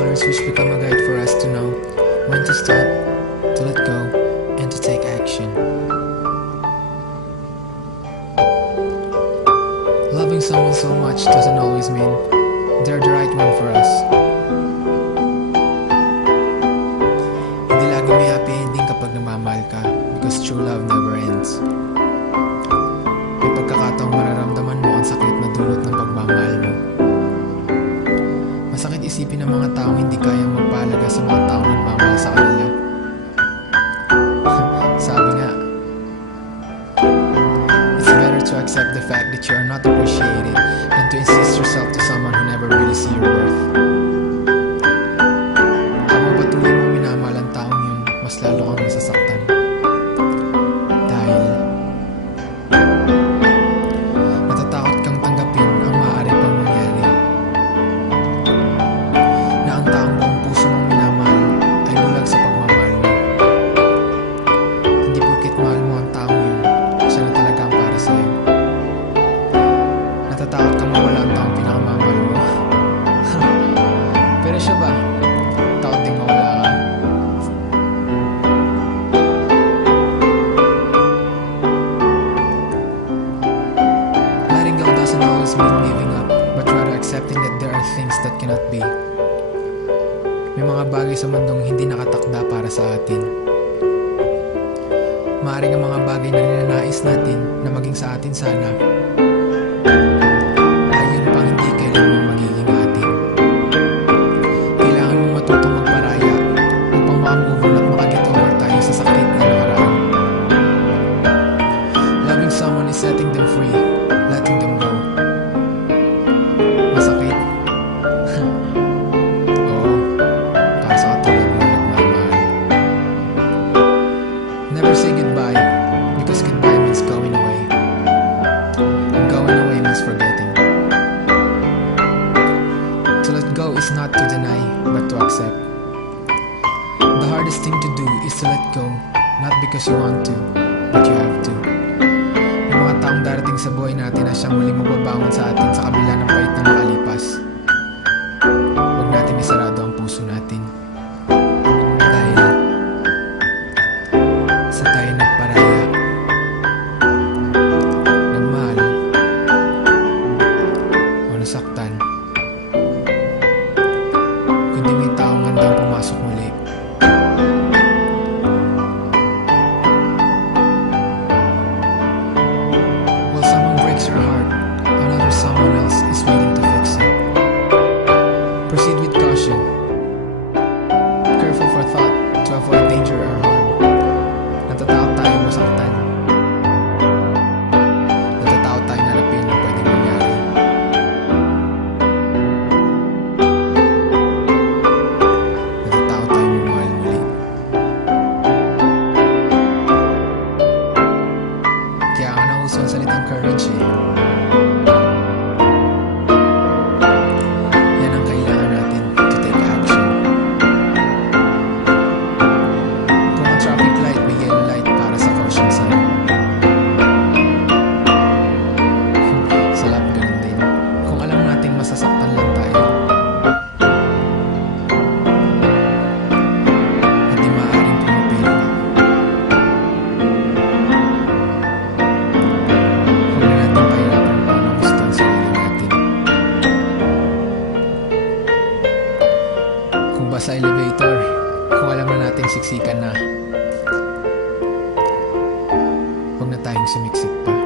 colors which become a guide for us to know when to stop, to let go, and to take action. Loving someone so much doesn't always mean they're the right one for us. Hindi lagi may happy ending kapag namamahal ka, because true love never ends. May pagkakataong mararamdaman mo ang sakit na dulot ng pagmamahal mo. Masakit isipin ng mga taong hindi kayang magpahalaga sa mga taong nagmamahal sa kanila. Sabi nga, it's better to accept the fact that you are not appreciated than to insist yourself to someone who never really see your worth. Habang patuloy mong minamahal ang taong yun, mas lalo kang masasaktan. Dahil natatakot kang tanggapin ang maaari pang mangyari. Na ang taong buong puso mong minamahal ay bulag sa pagmamahal mo. Hindi porket mahal mo ang taong yun, siya na talaga ang para sa'yo. Natatakot kang mawala ang taong pinakamamahal mo. Pero siya ba? Takot ding mawala ka? Letting go doesn't always mean giving up, but rather accepting that there are things that cannot be. May mga bagay sa mundong hindi nakatakda para sa atin. Maaaring ang mga bagay na ninanais natin na maging sa atin sana ay yun pang hindi kailangan magiging atin. Kailangan mong matutong magparaya upang makamove on at makaget over tayo sa sakit na nakaraan. Loving someone is setting them free, letting them go. Masakit. Oo, para sa katulad mo na nagmamahal. Never say goodbye, because goodbye means going away. And going away means forgetting. To let go is not to deny, but to accept. The hardest thing to do is to let go, not because you want to, but you have to. May mga taong darating sa buhay natin na siyang muling magbabangon sa atin sa kabila ng pait na nakalipas. Huwag natin isarado ang puso natin. Dahil sa tayo nagparaya, nagmahal, o nasaktan, kundi may taong handang pumasok muli. While someone breaks your heart, another someone else is waiting to fix it. Proceed with caution, careful for thought to avoid danger or harm. Natatakot tayo masaktan. Natatakot tayo narapin ang pwedeng mangyari. Natatakot tayo mamahal muli. Kaya nga nauso ang salitang courage eh. Yan ang kailangan natin to take action. Kung ang traffic light may yellow light para sa caution sign, sa love ganun din. Kung alam nating masasaktan lang tayo at di maaaring pumapiro, huwag na natin pahirapan pa ng gusto ang sarili natin. Kung ba sa elevator, kung alam na nating siksikan na, huwag na tayong sumiksik pa.